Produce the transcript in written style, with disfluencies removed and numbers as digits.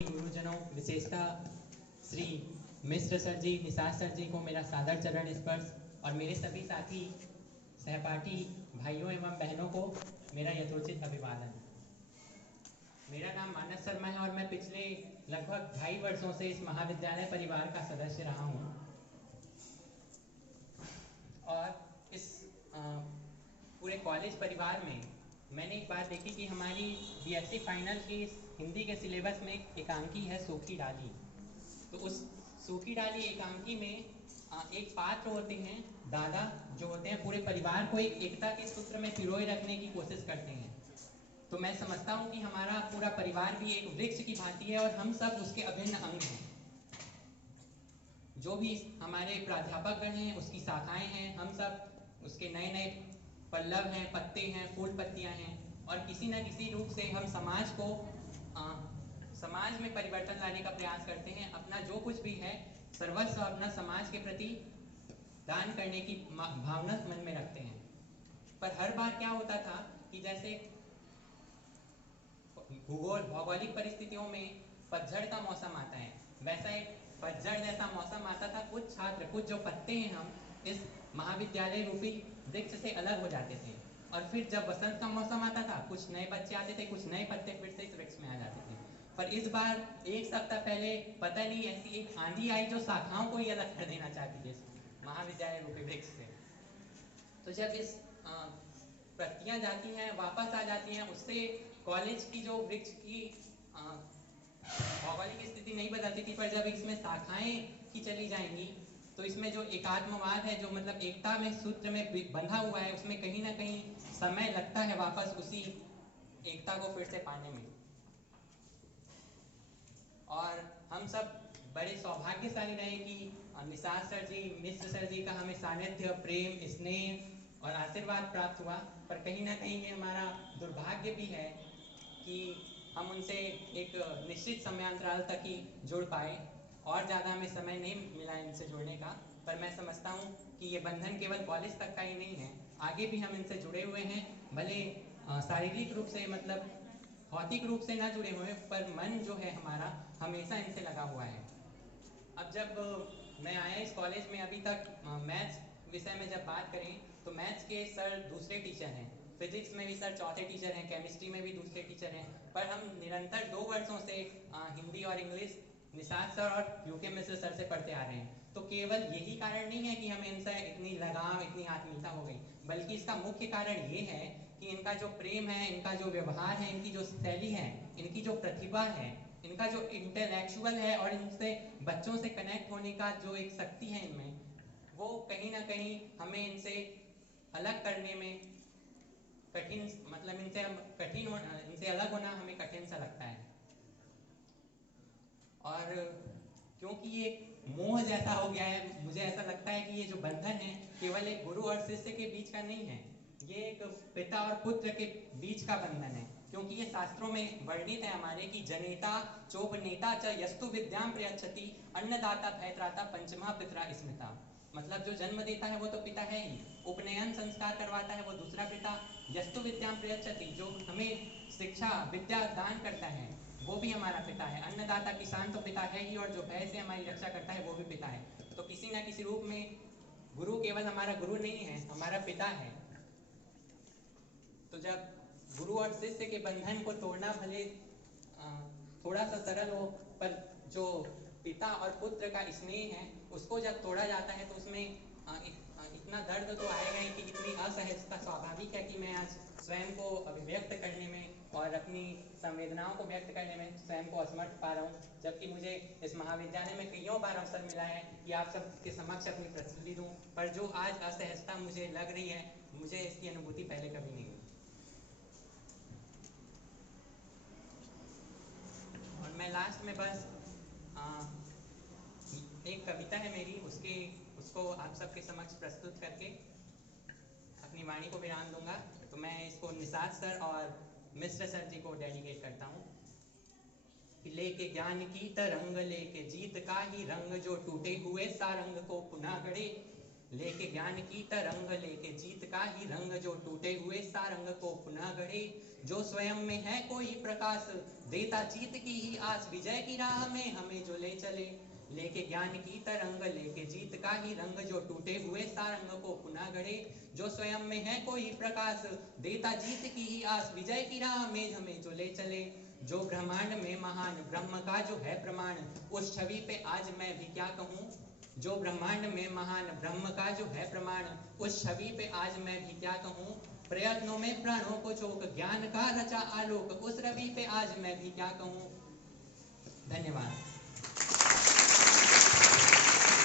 गुरुजनों, विशेषता श्री मिश्र सर जी, निषाद सर जी को मेरा सादर चरण स्पर्श और मेरे सभी साथी सहपाठी भाइयों एवं बहनों को मेरा यथोचित अभिवादन। मेरा नाम मानस शर्मा है और मैं पिछले लगभग 2.5 वर्षों से इस महाविद्यालय परिवार का सदस्य रहा हूँ। और इस पूरे कॉलेज परिवार में मैंने एक बात देखी कि हमारी बीएससी फाइनल की हिंदी के सिलेबस में एकांकी है सूखी डाली। तो उस सूखी डाली एकांकी में एक पात्र होते हैं, दादा, जो होते हैं पूरे परिवार को एक एकता के सूत्र में पिरोए रखने की कोशिश करते हैं। तो मैं समझता हूँ कि हमारा पूरा परिवार भी एक वृक्ष की भांति है और हम सब उसके अभिन्न अंग हैं। जो भी हमारे प्राध्यापक गण हैं उसकी शाखाएं हैं, हम सब उसके नए नए पल्लव हैं, पत्ते हैं, फूल पत्तियां हैं। और किसी न किसी रूप से हम समाज को समाज में परिवर्तन लाने का प्रयास करते हैं। अपना जो कुछ भी है सर्वस्व अपना समाज के प्रति दान करने की भावना मन में रखते हैं। पर हर बार क्या होता था कि जैसे भौगोलिक परिस्थितियों में पतझड़ का मौसम आता है, वैसा एक पतझड़ जैसा मौसम आता था। कुछ छात्र, कुछ जो पत्ते हैं, हम इस महाविद्यालय रूपी वृक्ष से अलग हो जाते थे। और फिर जब वसंत का मौसम आता था, कुछ नए बच्चे आते थे, कुछ नए पत्ते फिर से इस वृक्ष में आ जाते थे। पर इस बार एक सप्ताह पहले पता नहीं ऐसी एक आंधी आई जो शाखाओं को ही अलग कर देना चाहती थी इस महाविद्यालय रूपी वृक्ष से। तो जब इस पत्तियां जाती हैं, वापस आ जाती हैं, उससे कॉलेज की जो वृक्ष की भौगोलिक स्थिति नहीं बदलती थी। पर जब इसमें शाखाएं की चली जाएंगी तो इसमें जो एकात्मवाद है, जो मतलब एकता में सूत्र में बंधा हुआ है, उसमें कहीं ना कहीं समय लगता है वापस उसी एकता को फिर से पाने में। और हम सब बड़े सौभाग्यशाली रहे कि निषाद सर जी, मिश्र सर जी का हमें सानिध्य, प्रेम, स्नेह और आशीर्वाद प्राप्त हुआ। पर कहीं ना कहीं ये हमारा दुर्भाग्य भी है कि हम उनसे एक निश्चित समयांतराल तक ही जुड़ पाए और ज़्यादा हमें समय नहीं मिला इनसे जुड़ने का। पर मैं समझता हूँ कि ये बंधन केवल कॉलेज तक का ही नहीं है, आगे भी हम इनसे जुड़े हुए हैं। भले शारीरिक रूप से, मतलब भौतिक रूप से ना जुड़े हुए, पर मन जो है हमारा हमेशा इनसे लगा हुआ है। अब जब मैं आया इस कॉलेज में, अभी तक मैथ्स विषय में जब बात करें तो मैथ्स के सर दूसरे टीचर हैं, फिजिक्स में भी सर चौथे टीचर हैं, केमिस्ट्री में भी दूसरे टीचर हैं। पर हम निरंतर 2 वर्षों से हिंदी और इंग्लिश निषाद सर और यूके मिश्र सर से पढ़ते आ रहे हैं। तो केवल यही कारण नहीं है कि हमें इनसे इतनी लगाव, इतनी आत्मीयता हो गई, बल्कि इसका मुख्य कारण ये है कि इनका जो प्रेम है, इनका जो व्यवहार है, इनकी जो शैली है, इनकी जो प्रतिभा है, इनका जो इंटेलेक्चुअल है और इनसे बच्चों से कनेक्ट होने का जो एक शक्ति है इनमें, वो कहीं ना कहीं हमें इनसे अलग करने में कठिन, मतलब इनसे अलग होना हमें कठिन सा लगता है। और क्योंकि ये मोह जैसा हो गया है, मुझे ऐसा लगता है कि ये जो बंधन है केवल एक गुरु और शिष्य के बीच का नहीं है, ये एक पिता और पुत्र के बीच का बंधन है। क्योंकि ये शास्त्रों में वर्णित है हमारे कि जनेता चोपनेता च यस्तु विद्याम प्रयच्छति अन्नदाता भयत्राता पंचमा पितरा स्मृता। मतलब जो जन्म देता है वो तो पिता है ही, उपनयन संस्कार करवाता है वो दूसरा पिता, यस्तु विद्याम प्रयच्छति जो हमें शिक्षा विद्या दान करता है वो भी हमारा पिता है, अन्नदाता किसान तो पिता है ही, और जो भय से हमारी रक्षा करता है वो भी पिता है। तो किसी ना किसी रूप में गुरु केवल हमारा गुरु नहीं है, हमारा पिता है। तो जब गुरु और शिष्य के बंधन को तोड़ना भले थोड़ा सा सरल हो, पर जो पिता और पुत्र का स्नेह है उसको जब तोड़ा जाता है तो उसमें इतना दर्द तो आएगा ही कि इतनी असहजता स्वाभाविक है कि मैं आज स्वयं को अभिव्यक्त करने में और अपनी संवेदनाओं को व्यक्त करने में स्वयं को असमर्थ पा रहा हूँ। जबकि मुझे इस महाविद्यालय में कईयों बार अवसर मिला है कि आप सबके समक्ष अपनी प्रस्तुति दूँ, पर जो आज असहजता मुझे लग रही है, मुझे इसकी अनुभूति पहले कभी नहीं हुई। और मैं लास्ट में बस एक कविता है मेरी, उसको आप सबके समक्ष प्रस्तुत करके अपनी वाणी को विराम दूंगा। तो मैं इसको निषाद सर और मिश्र सर जी को डेडिकेट करता हूँ। लेके ज्ञान की तरंग, लेके जीत का ही रंग, जो टूटे हुए सारंग को पुनः गढ़े, लेके ज्ञान की तरंग, लेके जीत का ही रंग, जो टूटे हुए सारंग को पुनः गढ़े, जो स्वयं में है कोई प्रकाश, देता जीत की ही आस, विजय की राह में हमें जो ले चले। लेके ज्ञान की तरंग, लेके जीत का ही रंग, जो टूटे हुए सारंग को पुनः गढ़े, जो स्वयं में है कोई प्रकाश, देता जीत की ही आस, विजय की राह में हमें जो ले चले। जो ब्रह्मांड में महान ब्रह्म का जो है प्रमाण, उस छवि पे आज मैं भी क्या कहूँ। जो ब्रह्मांड में महान ब्रह्म का जो है प्रमाण, उस छवि पे आज मैं भी क्या कहूँ। प्रयत्नों में प्राणों को चोक, ज्ञान का रचा आलोक, उस रवि पे आज मैं भी क्या कहूँ। धन्यवाद।